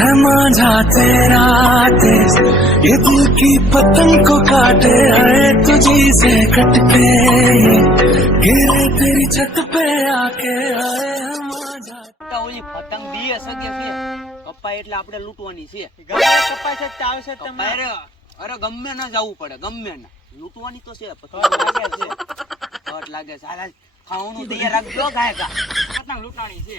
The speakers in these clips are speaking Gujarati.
है मांझा तेरा तेज ये दिल की पतंग को काटे आए तुझी से कटके गिरे तेरी छत पे आके आए हम मांझा તો ઓલી પતંગ દીએ સગે છે કપાય એટલે આપણે લૂંટવાની છે ગમે કપાય છે તે આવશે કપાય તમે રે અરે ગમે ના જવું પડે ગમે ના લૂંટવાની તો છે પતંગ લાગે છે કટ લાગે છે હાલ હાલ ખાવાનું તૈયાર રાખજો ગાય કા પતંગ લૂંટાણી છે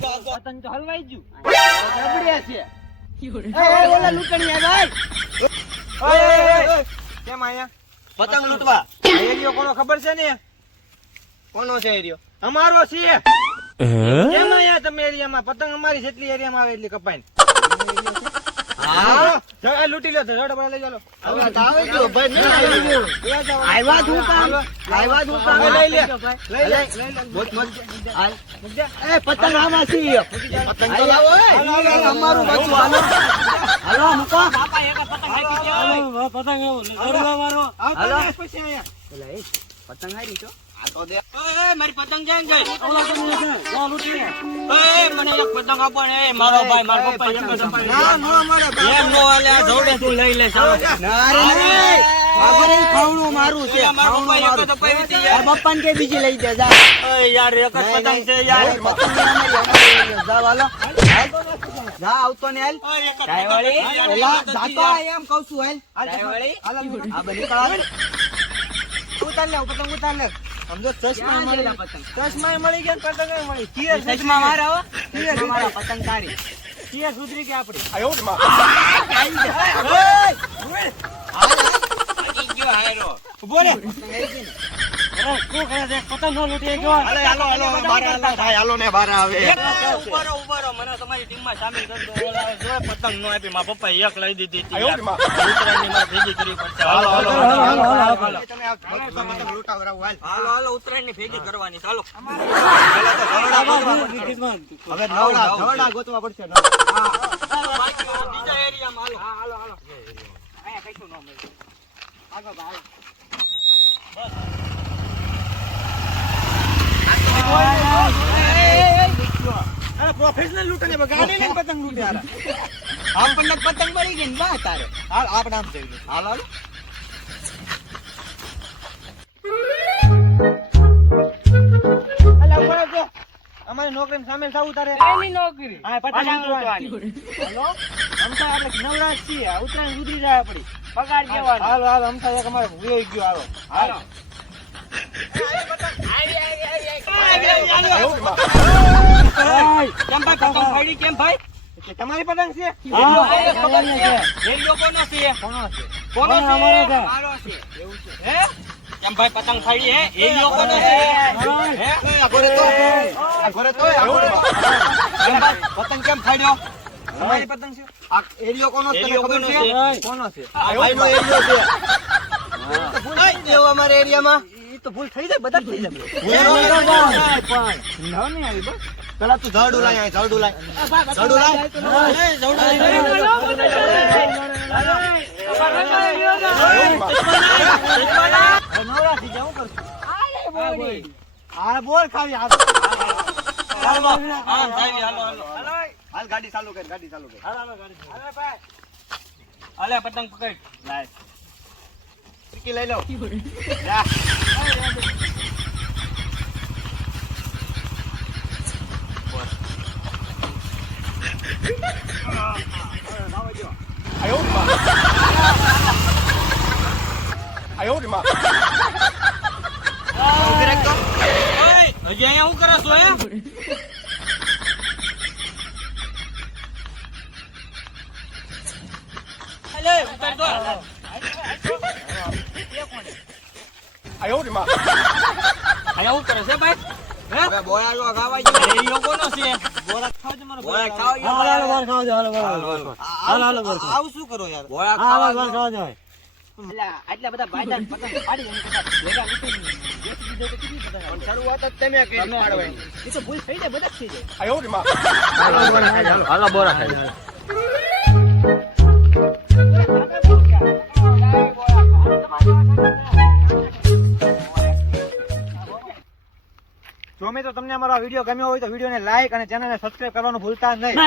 પતંગ તો હલવાઈ ગયું. રબડિયા છે. કેમ આયા પતંગ લૂંટવા. એરિયો કોનો ખબર છે ને? કોનો છે એરિયો? અમારો છે. કેમ આયા તમે એરિયામાં? પતંગ અમારી જેટલી એરિયામાં આવે એટલી કપાય હા? આ લૂંટી લો તો ઝડ લઈ ચાલો. આવ્યા તો ભાઈ નહીં આવી. ગયો આવ્યા જ હું કામ? આવ્યા જ કામ? લઈ લે. લઈ લે. મોજ મોજ. હાલ. એ પતંગ પતંગ એ. અમારું બચ્ચું હાલો. હાલો મૂકો પતંગ હારી છો. મારી પતંગ જાય ગઈ મને એક પતંગ આપો ને મારો ભાઈ મારો પપ્પા. ના નો એમ નો હાલે, આ જોડે તું લઈ લે. ના ને બીજી લઈ દે યાર એક જ પતંગ છે યાર જા આવતો ને હાલ ડાયવાળી? પેલા જાતો એમ કહું છું હાલ ડાયવાળી? આ બધી કળા ઉતાર લે પતંગ ઉતાર લે સમજો ચશ્મા મળી? ચશ્મા મળી ગયા પતંગ મળી કિયર ચશ્મા મારા હો. ચશ્મા મારા પતંગ તારી. કિયર સુધરી ગયા આપડી હાયરો. રે હાલો, હાલો ને પતંગ નો આપી, મારા પપ્પાએ એક લઈ દીધી હતી. ઉત્તરાયણની ભેગી કરવી પડશે. હાલો, હાલો, હાલો, હાલો, હાલો, હાલો. તમે આ પતંગ લૂંટાવરાવો હાલ. હાલો, હાલો, ઉત્તરાયણની ભેગી કરવાની, ચાલો. હવે નવડા ગોતવા પડશે બીજા એરિયામાં હાલો. અહીંયા કઈશું ન મળે. આગળ ભાઈ, હાલો. પ્રોફેશનલ લૂંટે ને ગાડી લઈને પતંગ લૂંટે હારા. આપણને પતંગ મળી ગઈ ને બા તારે હાલ આપણે આમ જઈ હાલ હાલો હાલો. અમારી નોકરી સામેલ થવું તારે હા, પતંગ લૂંટવાની. હેલો આમ આપણે નવરાશ છીએ. આ ઉત્તરાયણ ગુજરી જાય આપણી. હાલો, હાલો, આમ તો એક અમારે ભૂલી ગયો હાલો. હાલો. કેમ ભાઈ? પતંગ ફાડી કેમ ભાઈ? તમારી પતંગ છે? રેડિયો કોનો છે. કોનો છે? કોનો છે? મારો છે. એવું છે. હે? કેમ ભાઈ પતંગ ફાડી હે? રેડિયો કોનો છે. હે? આ તો આ તો આ કેમ ભાઈ? પતંગ કેમ ફાડ્યો? તમારી પતંગ છે? આ એરિયો કોનો છે? ખબર છે? છે? કોનો છે? આ ભાઈનો એરિયો છે. હા. દેવ અમારે એરિયામાં. તો ભૂલ થઈ જાય બધા થઈ જાય. પણ ન નહીં આવી બસ. પેલા તું ઝાડુ ઉલાય અહીં, ઉલાય લાય ઝાડુ લાય એ, ઝાડુ લાય હવે નવરા થઈ જાય, હું બોલ ખાવી. હાલ ગાડી ચાલુ કર ગાડી ચાલુ કર હાલે પતંગ પકડ લાય લઈ લો જા. ઓય, હજી અહીંયા શું કરો છો હે અલે, ઉતાર દો. અહીંયા શું કરે છે ભાઈ હે? રેડિયો કોનો છે બોરા ખાવજો મારો બોરા ભાઈ. હાલો, હાલો, બોરા. બોરા ખાવજો, હાલો, બોરા, બોરા, બોરા. હાલો, હાલો, બોરા આવું શું કરો યાર હાલો, ખાવા બોરા દો. આટલા બધા ભાઈજાન પતંગ પાડી ભેગા ઉઠીને દીધો તો કેટલી પતંગ શરૂઆત જ તમે કરી પાડવાની. એ તો ભૂલ થઈ જાય બધા થઈ જાય. હાલો, બોરા ખાઈ જો મિત્રો તમને અમારો વીડિયો ગમ્યો હોય તો વિડીયોને લાઈક અને ચેનલને સબસ્ક્રાઇબ કરવાનું ભૂલતા નહીં.